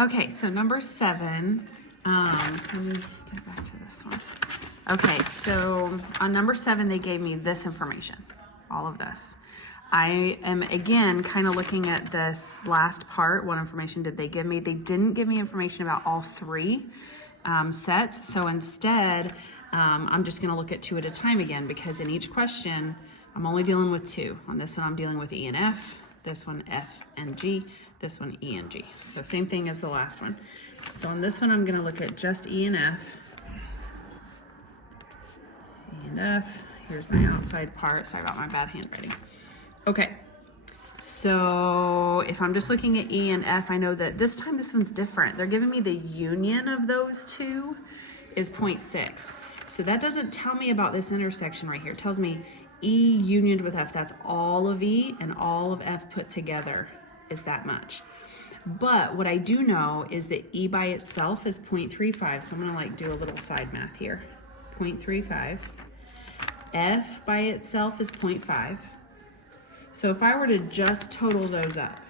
Okay, so number 7, let me get back to this one. Okay, so on number 7, they gave me this information, all of this. I am, again, kind of looking at this last part. What information did they give me? They didn't give me information about all 3 sets. So instead, I'm just going to look at 2 at a time again, because in each question, I'm only dealing with 2. On this one, I'm dealing with E and F. This one, F and G. This one, E and G. So same thing as the last one. So on this one, I'm going to look at just E and F. E and F. Here's my outside part. Sorry about my bad handwriting. Okay, so if I'm just looking at E and F, I know that this time this one's different. They're giving me the union of those 2 is 0.6. So that doesn't tell me about this intersection right here. It tells me E unioned with F. That's all of E and all of F put together is that much. But what I do know is that E by itself is 0.35. So I'm gonna like do a little side math here. 0.35. F by itself is 0.5. So if I were to just total those up,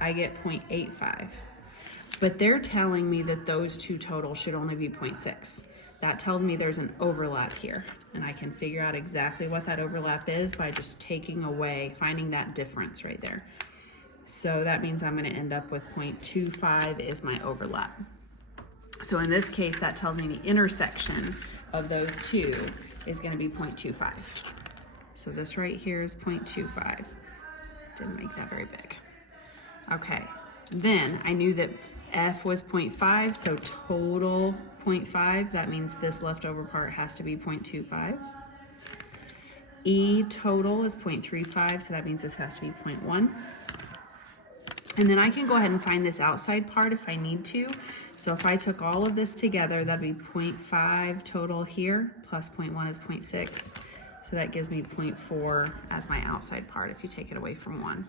I get 0.85. But they're telling me that those 2 total should only be 0.6. That tells me there's an overlap here. And I can figure out exactly what that overlap is by just taking away, finding that difference right there. So that means I'm going to end up with 0.25 is my overlap. So in this case, that tells me the intersection of those 2 is going to be 0.25. So this right here is 0.25. Didn't make that very big. Okay, then I knew that F was 0.5, so total 0.5. That means this leftover part has to be 0.25. E total is 0.35, so that means this has to be 0.1. And then I can go ahead and find this outside part if I need to. So if I took all of this together, that'd be 0.5 total here, plus 0.1 is 0.6. So that gives me 0.4 as my outside part if you take it away from 1.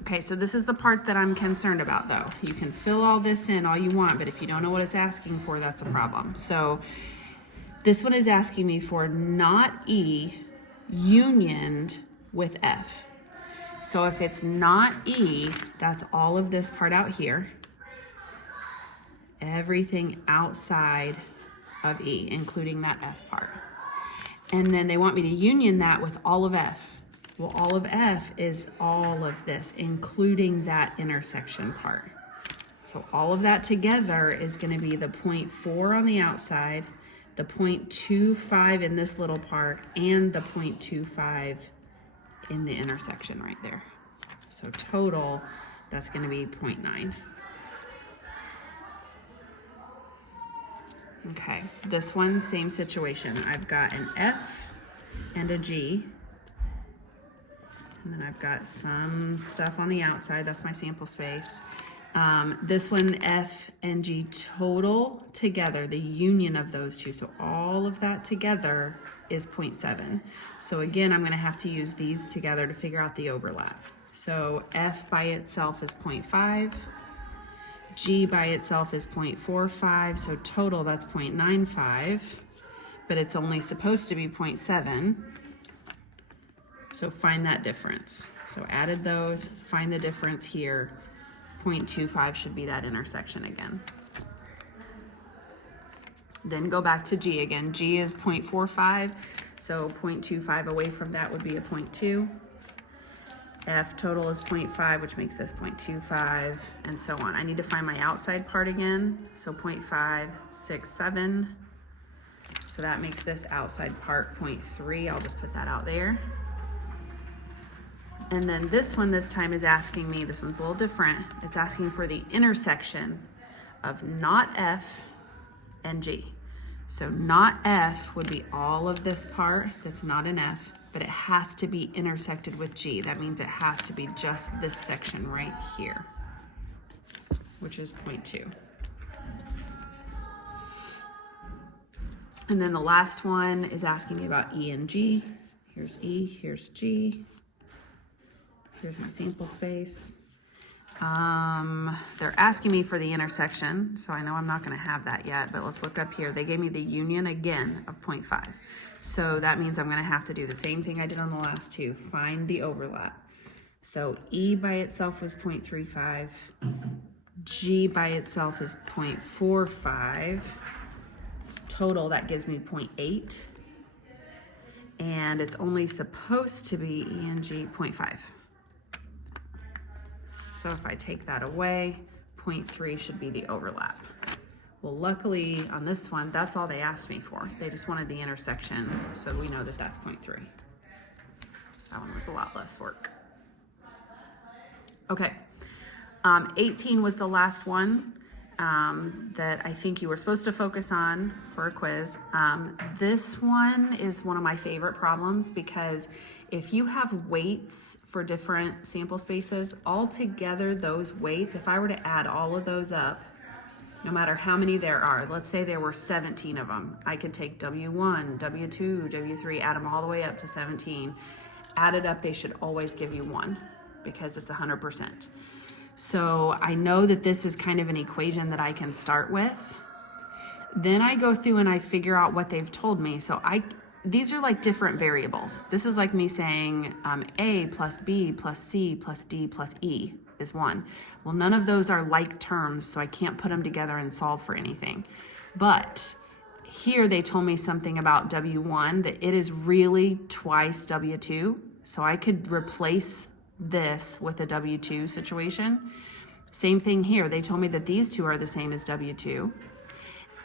Okay, so this is the part that I'm concerned about though. You can fill all this in all you want, but if you don't know what it's asking for, that's a problem. So this one is asking me for not E unioned with F. So if it's not E, that's all of this part out here. Everything outside of E, including that F part. And then they want me to union that with all of F. Well, all of F is all of this, including that intersection part. So all of that together is going to be the 0.4 on the outside, the 0.25 in this little part, and the 0.25 in the intersection right there. So total, that's going to be 0.9. Okay, this one, same situation. I've got an F and a G. And then I've got some stuff on the outside. That's my sample space. This one, F and G total together, the union of those 2. So all of that together is 0.7. So again, I'm going to have to use these together to figure out the overlap. So F by itself is 0.5. G by itself is 0.45, so total that's 0.95, but it's only supposed to be 0.7. So find that difference. So added those, find the difference here. 0.25 should be that intersection again. Then go back to G again. G is 0.45, so 0.25 away from that would be a 0.2. F total is 0.5, which makes this 0.25, and so on. I need to find my outside part again. So 0.5, 6, 7. So that makes this outside part 0.3. I'll just put that out there. And then this one this time is asking me, this one's a little different. It's asking for the intersection of not F and G. So not F would be all of this part that's not an F, but it has to be intersected with G. That means it has to be just this section right here, which is 0.2. And then the last one is asking me about E and G. Here's E, here's G. Here's my sample space. They're asking me for the intersection, so I know I'm not going to have that yet, but let's look up here. They gave me the union again of 0.5. So that means I'm going to have to do the same thing I did on the last 2, find the overlap. So E by itself was 0.35. G by itself is 0.45. Total, that gives me 0.8. And it's only supposed to be E and G 0.5. So if I take that away, 0.3 should be the overlap. Well, luckily on this one, that's all they asked me for. They just wanted the intersection, so we know that that's 0.3. That one was a lot less work. Okay, 18 was the last one that I think you were supposed to focus on for a quiz. This one is one of my favorite problems because if you have weights for different sample spaces, altogether those weights, if I were to add all of those up, no matter how many there are, let's say there were 17 of them, I could take W1, W2, W3, add them all the way up to 17. Added up, they should always give you 1 because it's 100%. So I know that this is kind of an equation that I can start with. Then I go through and I figure out what they've told me. So these are like different variables. This is like me saying A plus B plus C plus D plus E is 1. Well, none of those are like terms, so I can't put them together and solve for anything. But here they told me something about W1, that it is really twice W2. So I could replace this with a W2 situation. Same thing here. They told me that these two are the same as W2.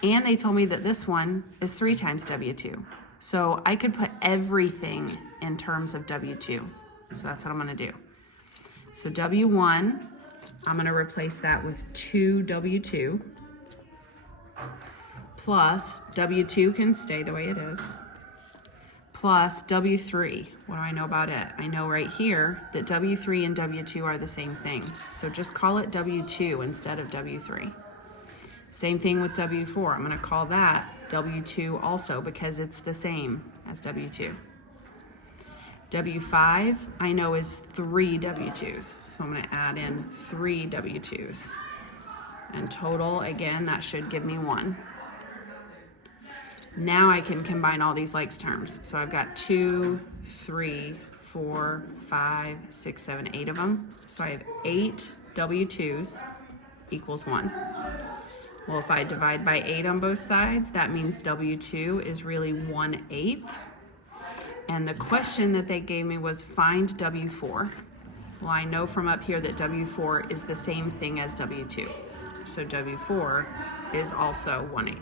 And they told me that this one is 3 times W2. So I could put everything in terms of W2. So that's what I'm going to do. So W1, I'm going to replace that with 2 W2 plus W2 can stay the way it is, plus W3. What do I know about it? I know right here that W3 and W2 are the same thing. So just call it W2 instead of W3. Same thing with W4. I'm going to call that W2 also because it's the same as W2. W5 I know is 3 W2s. So I'm going to add in 3 W2s. And total, again, that should give me 1. Now I can combine all these like terms. So I've got 2, 3, 4, 5, 6, 7, 8 of them. So I have 8 W2s equals 1. Well, if I divide by 8 on both sides, that means W2 is really 1/8. And the question that they gave me was find W4. Well, I know from up here that W4 is the same thing as W2. So W4 is also 1/8.